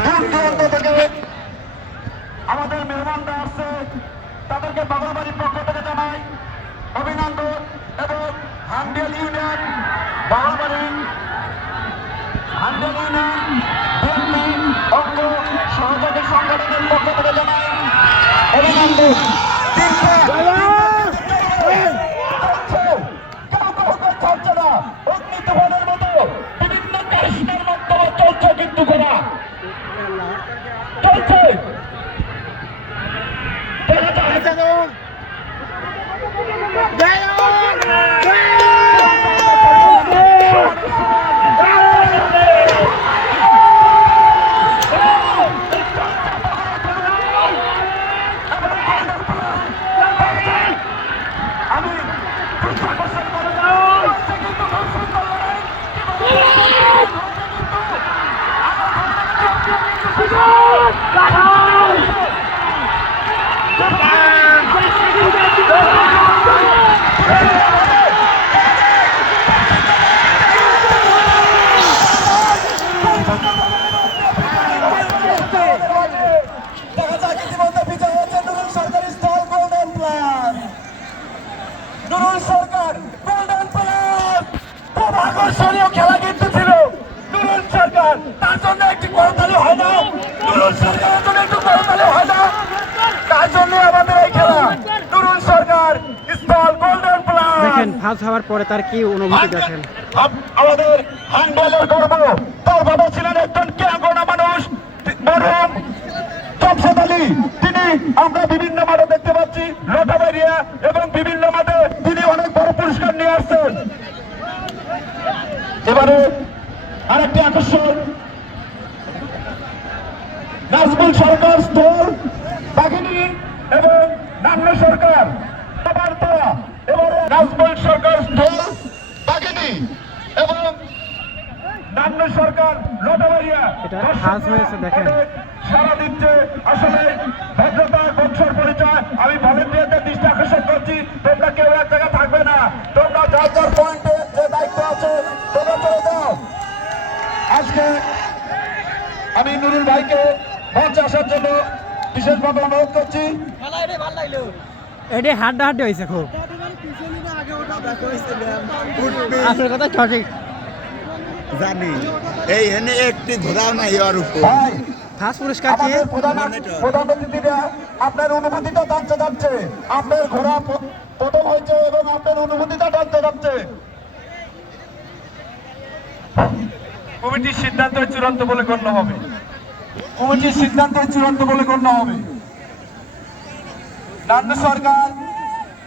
দূর দূরান্ত থেকে আমাদের মেহমানরা আসছে, তাদেরকে বাগলবাড়ির পক্ষ থেকে জানাই অভিনন্দন এবং Handial union Baglabari Handial union BNP অঙ্গ সহযোগী সংগঠনের পক্ষ থেকে জানাই অভিনন্দন। ছাড়ছে না, অগ্নি তুফানের মতো বিভিন্ন কারিশমার মাধ্যমে চলছে, কিন্তু করা চলছে। নুরুল সরকার গোল্ডেন প্লাস খুব আকর্ষণীয় খেলা কিন্তু ছিল। নুরুল সরকার তার জন্য একটি করতালি হয় না, নুরুল সরকারের জন্য একটু করতালি হয় না, তার জন্য আমাদের এই খেলা। নুরুল সরকার স্থল গোল্ডেন প্লাস দেখেন ফাঁস হওয়ার পরে তার কি অনুভূতি দেখেন। আমাদের হ্যান্ডবলের গর্ব, তার বাবা ছিলেন একজন ক্যাঙ্গোনা মানুষ মরহুম চমসাদ আলী। তিনি আমরা বিভিন্ন মাঠে দেখতে পাচ্ছি, লটাবাড়িয়া এবং বিভিন্ন মাঠে তিনি অনেক বড় পুরস্কার নিয়ে আসছেন। এবারে আরেকটি আকর্ষণ, নাজমুল সরকার স্থল বাঘিনী এবং নান্য সরকার সবার তোলা। এবারে নাজমুল সরকার স্থল বাঘিনী এবং নান্য সরকার লটাবাড়িয়া সারা দিচ্ছে। আসলে ভদ্রতা বংশর পরিচয়। আমি ভলেন্টিয়ারদের দৃষ্টি আকর্ষণ করছি, তোমরা কেউ এক জায়গায় থাকবে না, তোমরা যার যার পয়েন্টে যে দায়িত্ব আছে তোমরা চলে যাও। আজকে আমি নুরুল ভাইকে মঞ্চে আসার জন্য বিশেষভাবে অনুরোধ করছি। এটি হাড্ডাহাড্ডি হয়েছে খুব, আসল কথা সঠিক জানি। এই এনে একটি ঘোরাও নাই ওর উপর। ফার্স্ট পুরস্কার কি? প্রধান অতিথিরা আপনার অনুভূতিটা জানতে যাচ্ছে, আপনার ঘোড়া প্রথম হয়েছে এবং আপনার অনুভূতিটা জানতে যাচ্ছে। কমিটির সিদ্ধান্ত চূড়ান্ত বলে গণ্য হবে, কমিটির সিদ্ধান্ত চূড়ান্ত বলে গণ্য হবে। নান্য সরকার